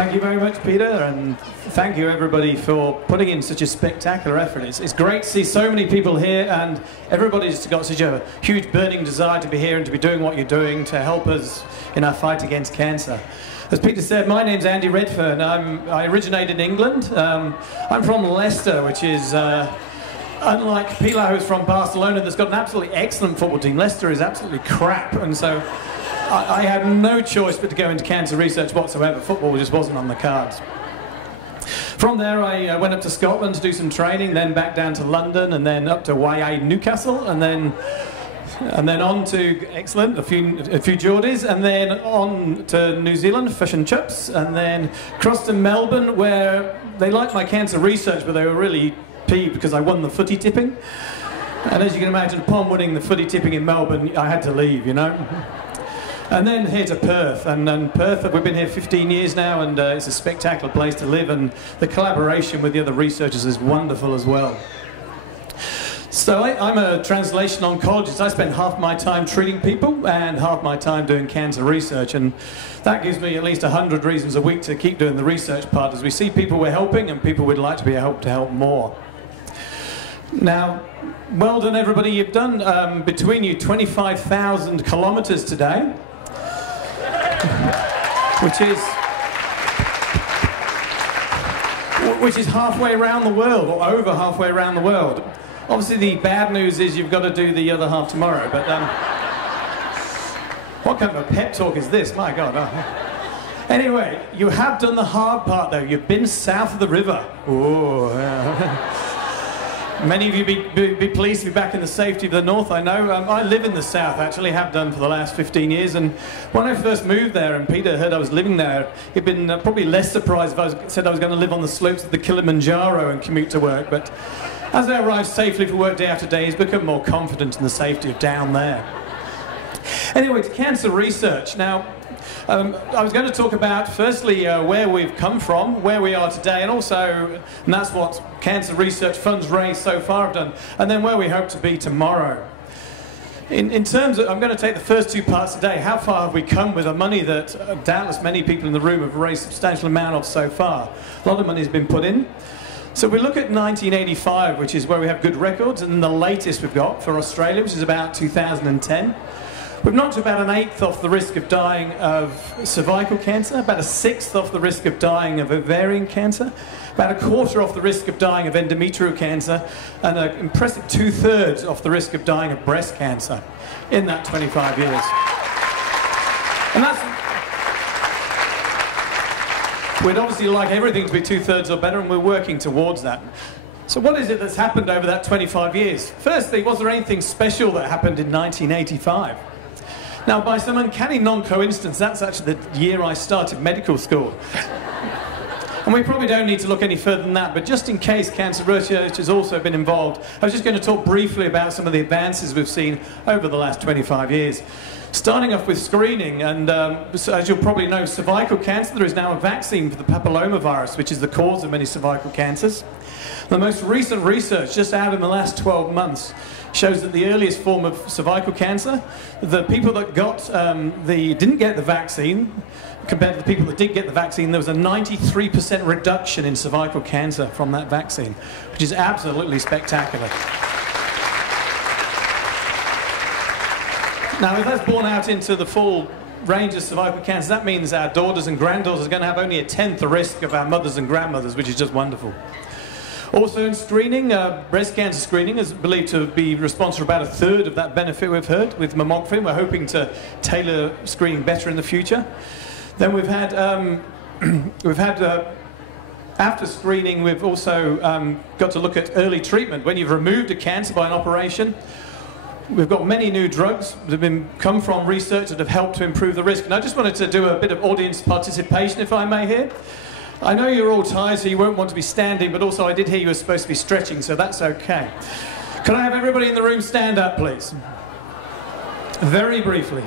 Thank you very much, Peter, and thank you everybody for putting in such a spectacular effort. It's great to see so many people here, and everybody's got such a huge burning desire to be here and to be doing what you're doing to help us in our fight against cancer. As Peter said, my name's Andrew Redfern. I originated in England. I'm from Leicester, which is, unlike Pilar, who's from Barcelona, that's got an absolutely excellent football team. Leicester is absolutely crap, and so I had no choice but to go into cancer research whatsoever. Football just wasn't on the cards. From there I went up to Scotland to do some training, then back down to London, and then up to YA Newcastle, and then on to, excellent, a few Geordies, and then on to New Zealand, fish and chips, and then across to Melbourne, where they liked my cancer research, but they were really peeved because I won the footy tipping. And as you can imagine, upon winning the footy tipping in Melbourne, I had to leave, you know. And then here to Perth, and Perth, we've been here 15 years now, and it's a spectacular place to live, and the collaboration with the other researchers is wonderful as well. So I'm a translation oncologist. I spend half my time treating people and half my time doing cancer research, and that gives me at least 100 reasons a week to keep doing the research part, as we see people we're helping and people we'd like to be helped to help more. Now, well done everybody. You've done between you 25,000 kilometres today, which is halfway around the world, or over halfway around the world. Obviously the bad news is you've got to do the other half tomorrow, but what kind of a pep talk is this? My God. Anyway, you have done the hard part though. You've been south of the river. Ooh, yeah. Many of you be pleased to be back in the safety of the north, I know. I live in the south, actually, have done for the last 15 years, and when I first moved there and Peter heard I was living there, he'd been probably less surprised if I said I was going to live on the slopes of the Kilimanjaro and commute to work, but as I arrived safely for work day after day, he's become more confident in the safety of down there. Anyway, to cancer research. Now, I was going to talk about, firstly, where we've come from, where we are today, and also, and that's what cancer research funds raised so far have done, and then where we hope to be tomorrow. In terms of, I'm going to take the first two parts today. How far have we come with the money that doubtless many people in the room have raised a substantial amount of so far? A lot of money has been put in. So we look at 1985, which is where we have good records, and the latest we've got for Australia, which is about 2010. We've knocked about 1/8 off the risk of dying of cervical cancer, about 1/6 off the risk of dying of ovarian cancer, about 1/4 off the risk of dying of endometrial cancer, and an impressive 2/3 off the risk of dying of breast cancer in that 25 years. And we'd obviously like everything to be 2/3 or better, and we're working towards that. So what is it that's happened over that 25 years? Firstly, was there anything special that happened in 1985? Now, by some uncanny non-coincidence, that's actually the year I started medical school. And we probably don't need to look any further than that, but just in case cancer research has also been involved, I was just going to talk briefly about some of the advances we've seen over the last 25 years. Starting off with screening, and as you'll probably know, cervical cancer, there is now a vaccine for the papillomavirus, which is the cause of many cervical cancers. The most recent research, just out in the last 12 months, shows that the earliest form of cervical cancer, the people that didn't get the vaccine, compared to the people that did get the vaccine, there was a 93% reduction in cervical cancer from that vaccine, which is absolutely spectacular. Now, if that's borne out into the full range of cervical cancer, that means our daughters and granddaughters are going to have only 1/10 the risk of our mothers and grandmothers, which is just wonderful. Also in screening, breast cancer screening is believed to be responsible for about 1/3 of that benefit we've heard with mammography. We're hoping to tailor screening better in the future. Then we've had, after screening, we've also got to look at early treatment. When you've removed a cancer by an operation, we've got many new drugs that have come from research that have helped to improve the risk. And I just wanted to do a bit of audience participation, if I may, here. I know you're all tired, so you won't want to be standing, but also I did hear you were supposed to be stretching, so that's okay. Can I have everybody in the room stand up, please? Very briefly.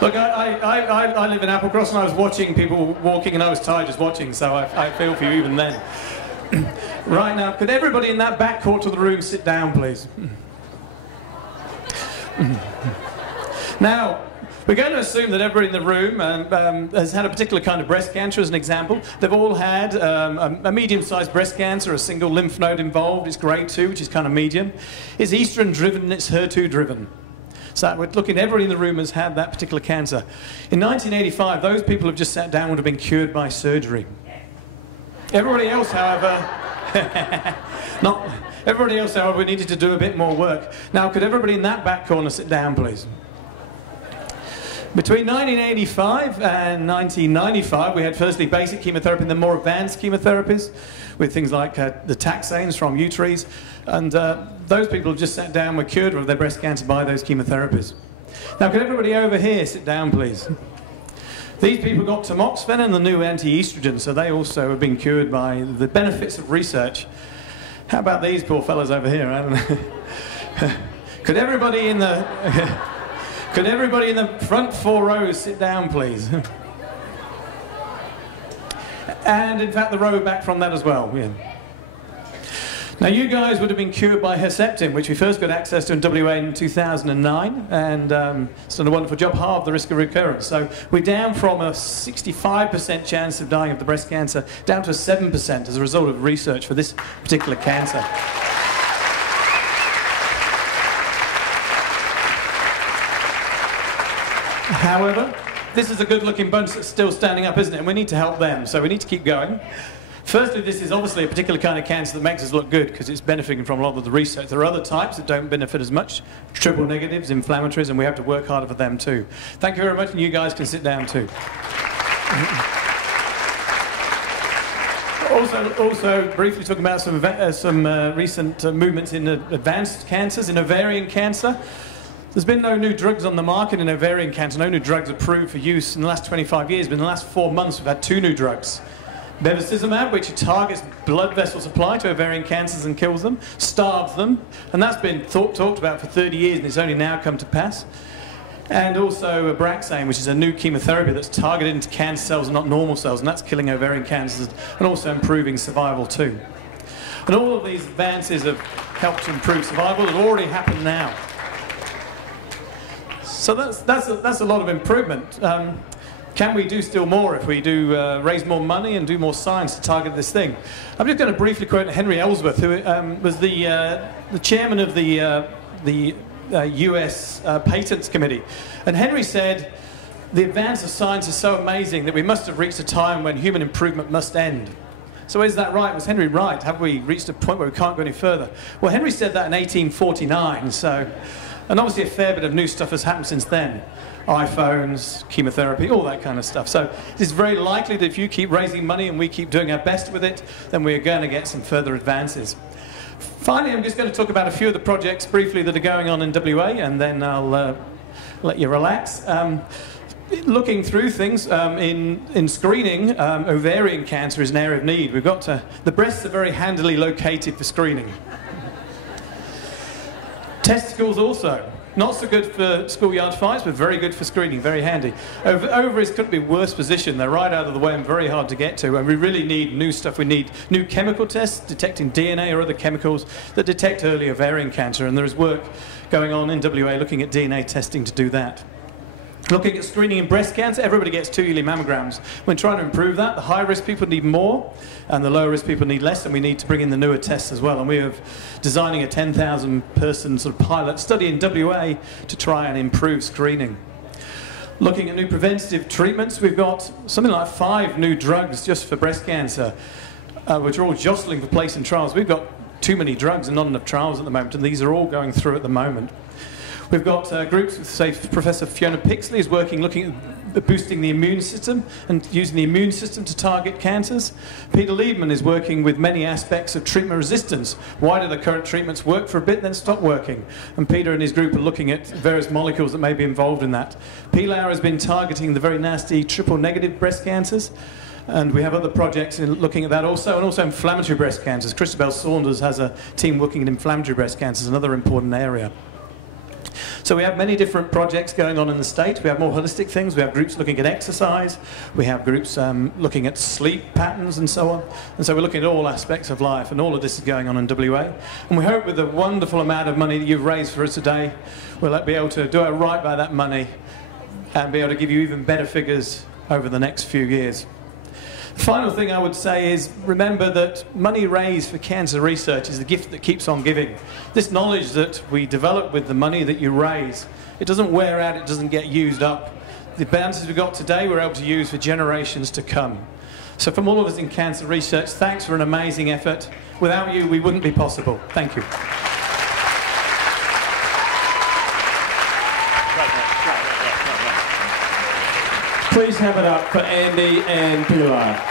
Look, I live in Applecross, and I was watching people walking, and I was tired just watching, so I feel for you even then. Right now, could everybody in that back quarter of the room sit down, please? Now, we're going to assume that everybody in the room has had a particular kind of breast cancer, as an example. They've all had a medium-sized breast cancer, a single lymph node involved. It's grade 2, which is kind of medium. It's estrogen-driven, it's HER2-driven. So we're looking, everybody in the room has had that particular cancer. In 1985, those people have just sat down would have been cured by surgery. Everybody else, however, we needed to do a bit more work. Now, could everybody in that back corner sit down, please? Between 1985 and 1995, we had firstly basic chemotherapy and then more advanced chemotherapies with things like the taxanes from Utrees. And those people have just sat down, were cured of their breast cancer by those chemotherapies. Now, could everybody over here sit down, please? These people got tamoxifen and the new anti-estrogen, so they also have been cured by the benefits of research. How about these poor fellas over here? I don't know. Could everybody in the... Could everybody in the front 4 rows sit down, please? And in fact, the row back from that as well. Yeah. Now, you guys would have been cured by Herceptin, which we first got access to in WA in 2009, and it's done a wonderful job, halved the risk of recurrence. So we're down from a 65% chance of dying of the breast cancer down to a 7% as a result of research for this particular cancer. However, this is a good-looking bunch that's still standing up, isn't it? And we need to help them, so we need to keep going. Firstly, this is obviously a particular kind of cancer that makes us look good because it's benefiting from a lot of the research. There are other types that don't benefit as much, triple negatives, inflammatories, and we have to work harder for them too. Thank you very much, and you guys can sit down too. Also, briefly talking about some recent movements in advanced cancers, in ovarian cancer. There's been no new drugs on the market in ovarian cancer, no new drugs approved for use in the last 25 years, but in the last 4 months we've had 2 new drugs. Bevacizumab, which targets blood vessel supply to ovarian cancers and kills them, starves them, and that's been talked about for 30 years and it's only now come to pass. And also Abraxane, which is a new chemotherapy that's targeted into cancer cells and not normal cells, and that's killing ovarian cancers and also improving survival too. And all of these advances have helped to improve survival that have already happened now. So that's a lot of improvement. Can we do still more if we do raise more money and do more science to target this thing? I'm just going to briefly quote Henry Ellsworth, who was the chairman of the US Patents Committee. And Henry said, the advance of science is so amazing that we must have reached a time when human improvement must end. So is that right? Was Henry right? Have we reached a point where we can't go any further? Well, Henry said that in 1849, so... And obviously a fair bit of new stuff has happened since then. iPhones, chemotherapy, all that kind of stuff. So it's very likely that if you keep raising money and we keep doing our best with it, then we're going to get some further advances. Finally, I'm just going to talk about a few of the projects briefly that are going on in WA, and then I'll let you relax. Looking through things, in screening, ovarian cancer is an area of need. We've got the breasts are very handily located for screening. Testicles also. Not so good for schoolyard fights, but very good for screening, very handy. Ovaries couldn't be worse positioned. They're right out of the way and very hard to get to. And we really need new stuff. We need new chemical tests detecting DNA or other chemicals that detect early ovarian cancer. And there is work going on in WA looking at DNA testing to do that. Looking at screening in breast cancer, everybody gets 2 yearly mammograms. We're trying to improve that. The high-risk people need more, and the low-risk people need less, and we need to bring in the newer tests as well. And we are designing a 10,000-person sort of pilot study in WA to try and improve screening. Looking at new preventative treatments, we've got something like 5 new drugs just for breast cancer, which are all jostling for place in trials. We've got too many drugs and not enough trials at the moment, and these are all going through at the moment. We've got groups with, say, Professor Fiona Pixley is working, looking at boosting the immune system and using the immune system to target cancers. Peter Liebman is working with many aspects of treatment resistance. Why do the current treatments work for a bit, then stop working? And Peter and his group are looking at various molecules that may be involved in that. Pilar has been targeting the very nasty triple-negative breast cancers. And we have other projects in looking at that also, and also inflammatory breast cancers. Christabel Saunders has a team looking at inflammatory breast cancers, another important area. So we have many different projects going on in the state. We have more holistic things. We have groups looking at exercise. We have groups looking at sleep patterns and so on. And so we're looking at all aspects of life, and all of this is going on in WA. And we hope with the wonderful amount of money that you've raised for us today, we'll be able to do it right by that money and be able to give you even better figures over the next few years. The final thing I would say is remember that money raised for cancer research is the gift that keeps on giving. This knowledge that we develop with the money that you raise, it doesn't wear out, it doesn't get used up. The answers we've got today we're able to use for generations to come. So from all of us in cancer research, thanks for an amazing effort. Without you, we wouldn't be possible. Thank you. Please have it up for Andy and Pilar.